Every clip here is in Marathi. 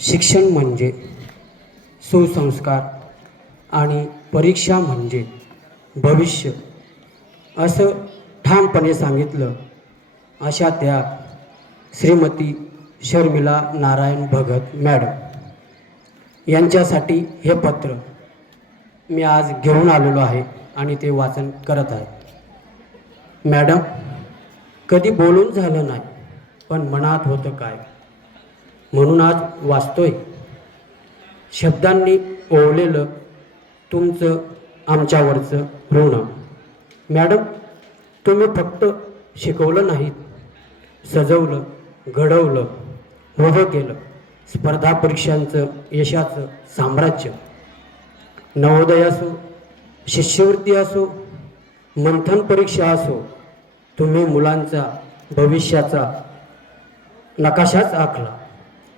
शिक्षण म्हणजे सुसंस्कार आणि परीक्षा म्हणजे भविष्य असं ठामपणे सांगितलं अशा त्या श्रीमती शर्मिला नारायण भगत मॅडम. यांच्यासाठी हे पत्र मी आज घेऊन आलेलो आहे आणि ते वाचन करत आहे. मॅडम कधी बोलून झालं नाही पण मनात होतं काय? म्हणून आज वाचतोय. शब्दांनी ओवलेलं तुमचं आमच्यावरचं ऋण. मॅडम तुम्ही फक्त शिकवलं नाहीत सजवलं घडवलं उभं केलं स्पर्धा परीक्षांचं यशाचं साम्राज्य. नवोदय असो शिष्यवृत्ती असो मंथन परीक्षा असो तुम्ही मुलांचा भविष्याचा नकाशाच आखला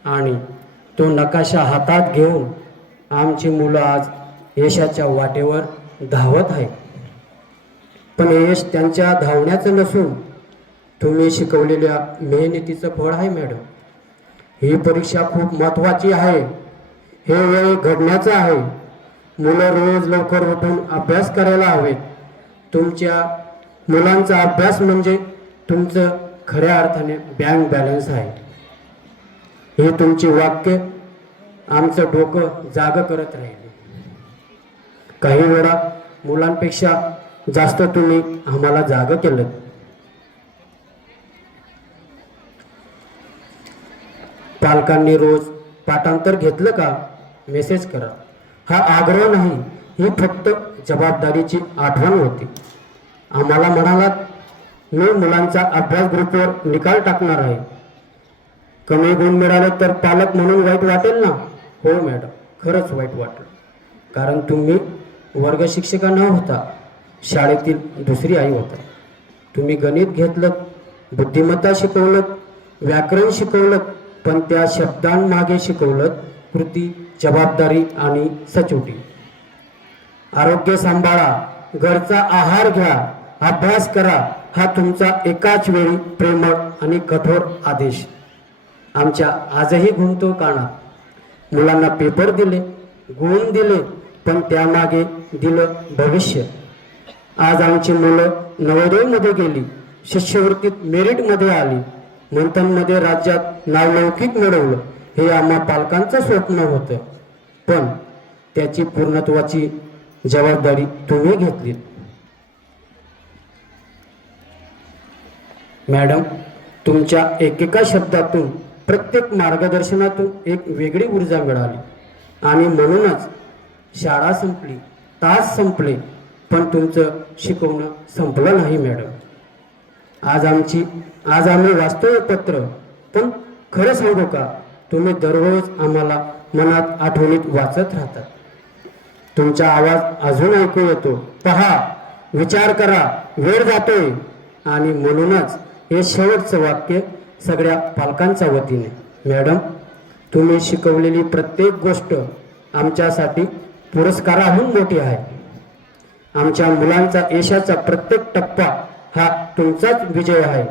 आणि तो नकाशा हातात घेऊन आमची मुलं आज यशाच्या वाटेवर धावत आहेत. पण यश त्यांच्या धावण्याचं नसून तुम्ही शिकवलेल्या मेहनतीचं फळ आहे मॅडम. ही परीक्षा खूप महत्त्वाची आहे. हे वेळ घडण्याचं आहे. मुलं रोज लवकर उठून अभ्यास करायला हवेत. तुमच्या मुलांचा अभ्यास म्हणजे तुमचं खऱ्या अर्थाने बँक बॅलन्स आहे. हे तुमचे वाक्य आमचं डोकं जाग करत राहील. काही वेळा मुलांपेक्षा जास्त तुम्ही आम्हाला जाग केलं. पालकांनी रोज पाठांतर घेतलं का? मेसेज करा. हा आग्रह नाही. ही फक्त जबाबदारीची आठवण होती. आम्हाला म्हणालात मी मुलांचा अभ्यास ग्रुपवर निकाल टाकणार आहे. कमी गुण मिळाले तर पालक म्हणून वाईट वाटेल ना? हो मॅडम खरंच वाईट वाटलं. कारण तुम्ही वर्ग शिक्षिका न होता शाळेतील दुसरी आई होता. तुम्ही गणित घेतलं बुद्धिमत्ता शिकवलं व्याकरण शिकवलं पण त्या शब्दांमागे शिकवलं कृती जबाबदारी आणि सचोटी. आरोग्य सांभाळा घरचा आहार घ्या अभ्यास करा हा तुमचा एकाच वेळी प्रेमळ आणि कठोर आदेश. आमच्या आजही गुंतो कानात. मुलांना पेपर दिले गुण दिले पण त्यामागे दिलं भविष्य. आज आमची मुलं नवोदयमध्ये गेली शिष्यवृत्तीत मेरिटमध्ये आली मंथनमध्ये राज्यात नावलौकिक मिळवलं हे आम्हा पालकांचं स्वप्न होतं. पण त्याची पूर्णत्वाची जबाबदारी तुम्ही घेतली. मॅडम तुमच्या एकेका शब्दातून प्रत्येक मार्गदर्शनातून एक वेगळी ऊर्जा मिळाली. आणि म्हणूनच शाळा संपली तास संपले पण तुमचं शिकवणं संपलं नाही मॅडम. आज आमची आज आम्ही वाचतोय पत्र पण खरं सांगू का तुम्ही दररोज आम्हाला मनात आठवणीत वाचत राहतात तुमचा आवाज अजून ऐकू येतो. पहा विचार करा वेळ जातोय. आणि म्हणूनच हे शेवटचं वाक्य सगळ्या पालकांच्या वतीने. मॅडम तुम्ही शिकवलेली प्रत्येक गोष्ट आमच्यासाठी पुरस्काराहून मोठी आहे. आमच्या मुलांचा यशाचा प्रत्येक टप्पा हा तुमचाच विजय आहे.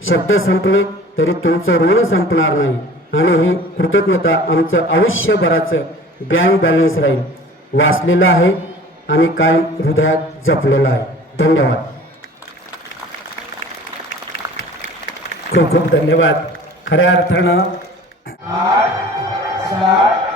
शब्द संपले तरी तुमचं ऋण संपणार नाही. आणि ही कृतज्ञता आमचं आयुष्यभराचं बँक बॅलन्स राहील. वाचलेलं आहे आणि काय हृदयात जपलेलं आहे. धन्यवाद. खूप खूप धन्यवाद. खऱ्या अर्थानं आठ सात